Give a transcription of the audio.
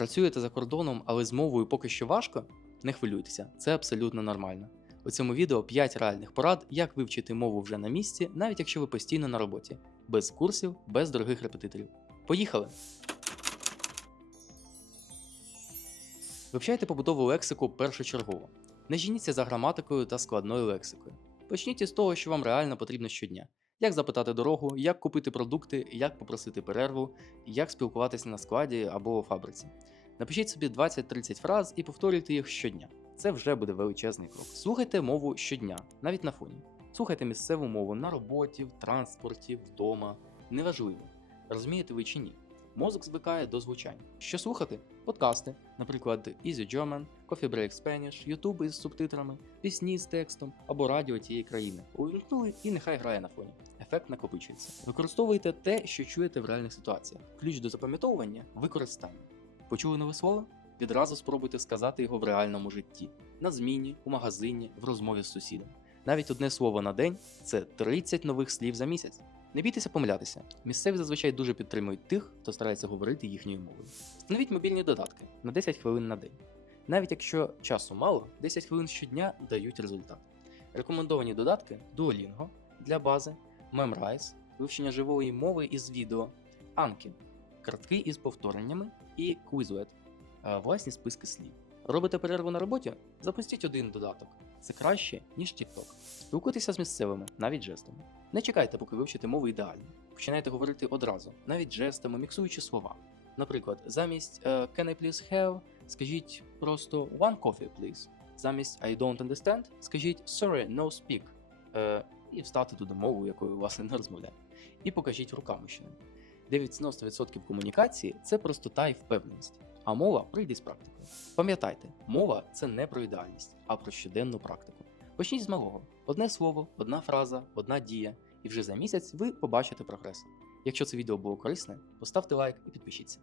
Працюєте за кордоном, але з мовою поки що важко? Не хвилюйтеся, це абсолютно нормально. У цьому відео 5 реальних порад, як вивчити мову вже на місці, навіть якщо ви постійно на роботі, без курсів, без дорогих репетиторів. Поїхали! Вивчайте побутову лексику першочергово. Не жініться за граматикою та складною лексикою. Почніть із того, що вам реально потрібно щодня: як запитати дорогу, як купити продукти, як попросити перерву, як спілкуватися на складі або фабриці. Напишіть собі 20-30 фраз і повторюйте їх щодня. Це вже буде величезний крок. Слухайте мову щодня, навіть на фоні. Слухайте місцеву мову на роботі, в транспорті, вдома. Неважливо, розумієте ви чи ні. Мозок звикає до звучань. Що слухати? Подкасти, наприклад, Easy German, Coffee Break Spanish, YouTube із субтитрами, пісні з текстом або радіо тієї країни. Увімкнули і нехай грає на фоні. Ефект накопичується. Використовуйте те, що чуєте в реальних ситуаціях. Ключ до запам'ятовування використання. Почули нове слово? Відразу спробуйте сказати його в реальному житті, на зміні, у магазині, в розмові з сусідом. Навіть одне слово на день це 30 нових слів за місяць. Не бійтеся помилятися. Місцеві зазвичай дуже підтримують тих, хто старається говорити їхньою мовою. Встановіть мобільні додатки на 10 хвилин на день. Навіть якщо часу мало, 10 хвилин щодня дають результат. Рекомендовані додатки Duolingo для бази, Memrise, вивчення живої мови із відео, Anki, картки із повтореннями і Quizlet, е, власні списки слів. Робите перерву на роботі? Запустіть один додаток. Це краще, ніж TikTok. Спілкуйтеся з місцевими, навіть жестами. Не чекайте, поки вивчите мову ідеально. Починайте говорити одразу, навіть жестами, міксуючи слова. Наприклад, замість е, Can I please have скажіть просто One coffee, please. Замість I don't understand скажіть Sorry, no speak. Е, і вставте туди мову, якою власне не розмовляє. І покажіть руками що 90% комунікації це простота і впевненість, а мова прийде з практикою. Пам'ятайте, мова це не про ідеальність, а про щоденну практику. Почніть з малого: одне слово, одна фраза, одна дія, і вже за місяць ви побачите прогрес. Якщо це відео було корисне, поставте лайк і підпишіться.